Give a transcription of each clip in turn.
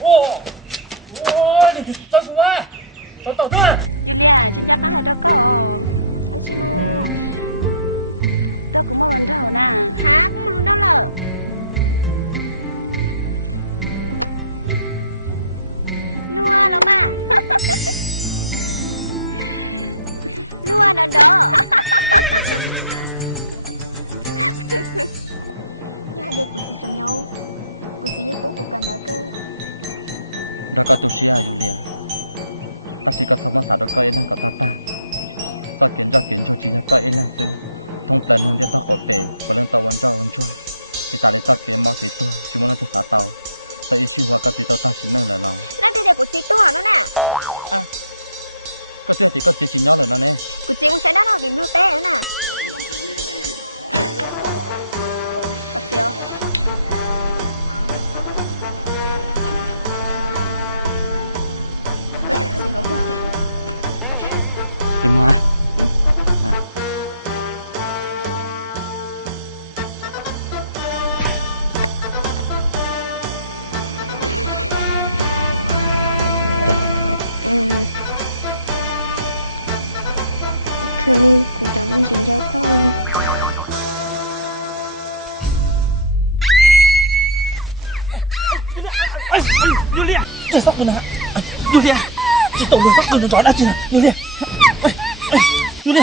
Ô, ô,你张主任，等等。Julia, chị sóc rồi nè. Julia, chị tổng được sóc rồi nó chó đã chị nè. Julia, Julia.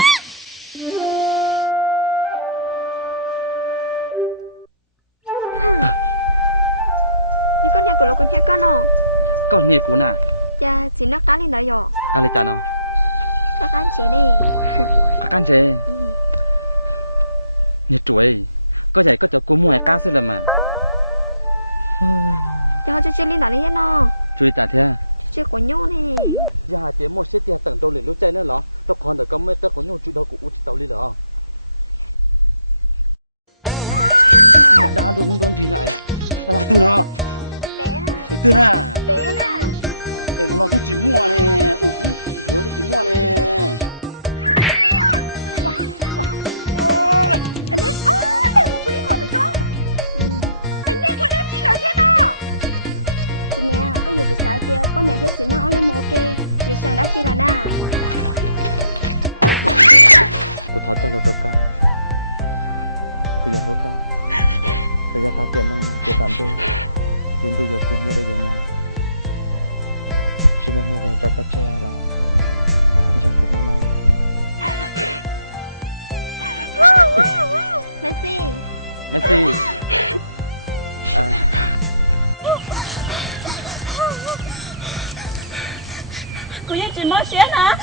Cô với chị mới xuyến hả?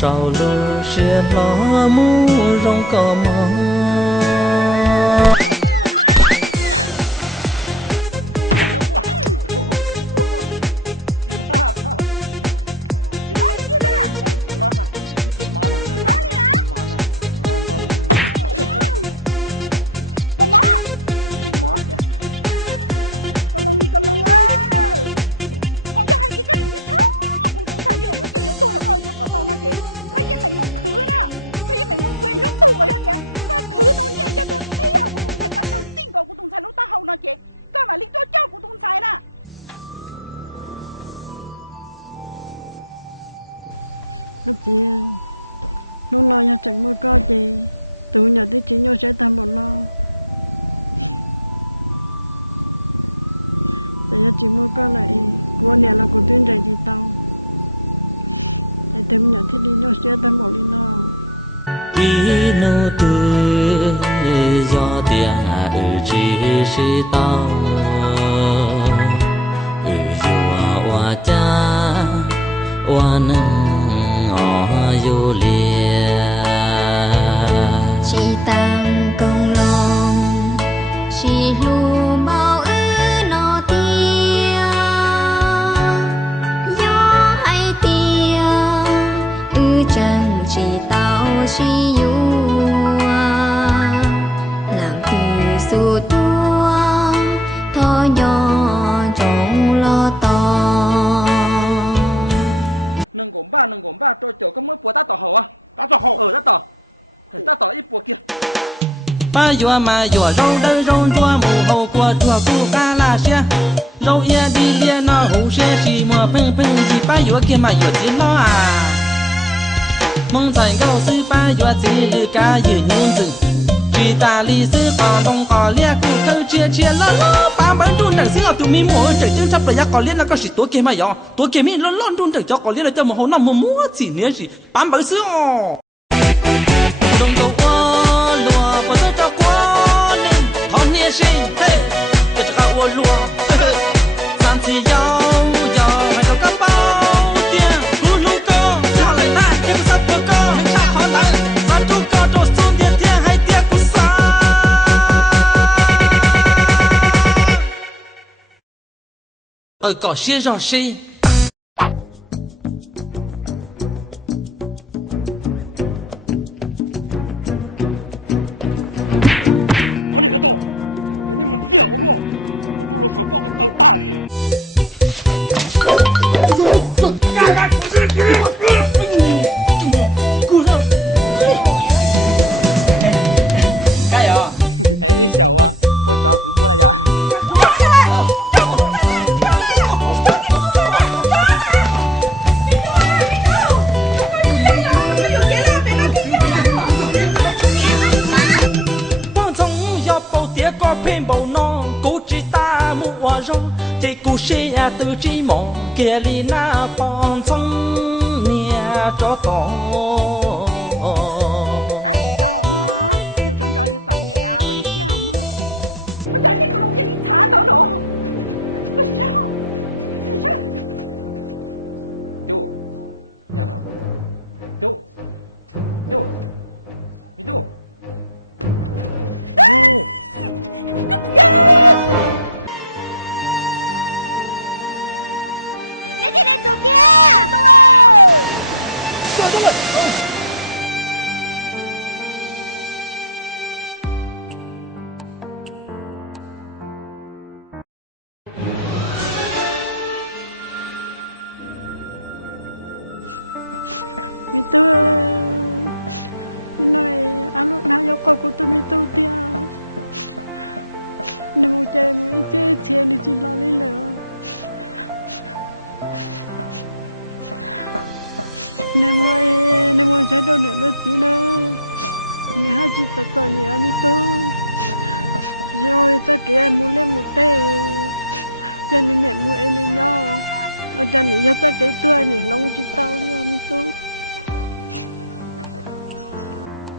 sau lơ xe lo mu rong cò mò đi nô tư do tiếng chỉ是道有我家我能有脸 chỉ tăng công lòng chỉ lu bao ư nó tia gió hay tia ư chẳng chỉ tao chỉ yu làm từ su tua thọ nhỏ trong lo to ba dùa mà dùa râu đơn râu chua mù hầu của chùa cu ca la xe râu ia đi lia nó hù xe xì mùa phưng phưng gì ba dùa kia mà dùa chỉ nó à mong giải gạo sư ba dùa chỉ lư ca dự nhung rừng chỉ ta li sư còn đông cò lia cu câu chia chia lo lo ba bán đun đằng sư ở tụi mi mua trời chân sắp là giá cò lia nó có xịt tuổi kia mà dò tuổi kia mi lo lo đun đằng cho cò lia là cho một hồ nằm mua chỉ nhớ gì bán bán sư đông cầu qua lúa và tôi cho qua nên thằng nhẹ sinh hey cái chả qua lúa gian thì giàu hay đâu có bao tiền lu lu co trả lại ta cái sắp có hay trả họ lại gian tu co đồ xuống tiền tiền hay tiền của sa có xe rồi xe từ chỉ mong kia li na bon sông nia cho to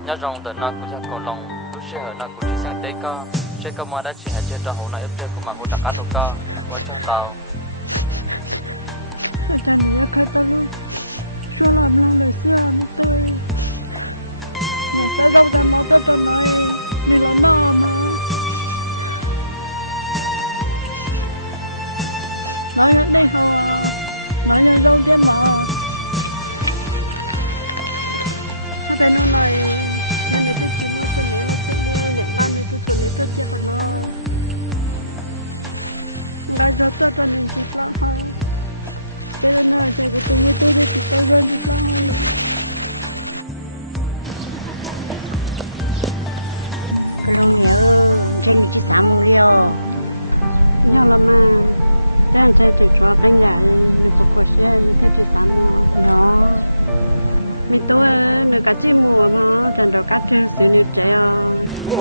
nhớ rằng từ nó cũng cho cổ lòng lúc xưa ở nó cũng chỉ sang tế co xe co mà đã chỉ hạt trên cho hồ này ấp trên của mà hồ đặc cá tàu co qua cho tàu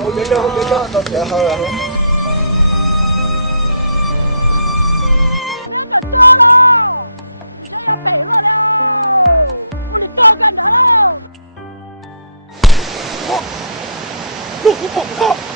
Không biết đâu, tôi sẽ hơi rồi. Look,